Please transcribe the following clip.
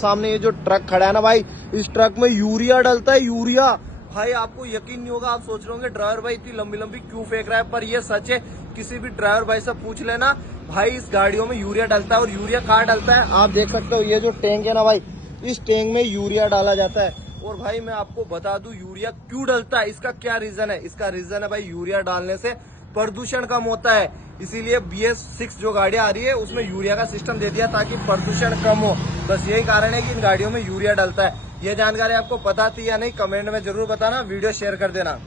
सामने ये जो ट्रक खड़ा है ना भाई, इस ट्रक में यूरिया डलता है, यूरिया। भाई आपको यकीन नहीं होगा, आप सोच रहे होंगे ड्राइवर भाई इतनी लंबी लंबी क्यों फेंक रहा है, पर ये सच है। किसी भी ड्राइवर भाई से पूछ लेना, भाई इस गाड़ियों में यूरिया डलता है। और यूरिया कहाँ डलता है आप देख सकते हो, ये जो टैंक है ना भाई, इस टैंक में यूरिया डाला जाता है। और भाई मैं आपको बता दूं यूरिया क्यों डलता है, इसका क्या रीजन है। इसका रीजन है भाई, यूरिया डालने से प्रदूषण कम होता है। इसीलिए BS6 जो गाड़ियां आ रही है उसमें यूरिया का सिस्टम दे दिया ताकि प्रदूषण कम हो। बस यही कारण है कि इन गाड़ियों में यूरिया डलता है। ये जानकारी आपको पता थी या नहीं, कमेंट में जरूर बताना, वीडियो शेयर कर देना।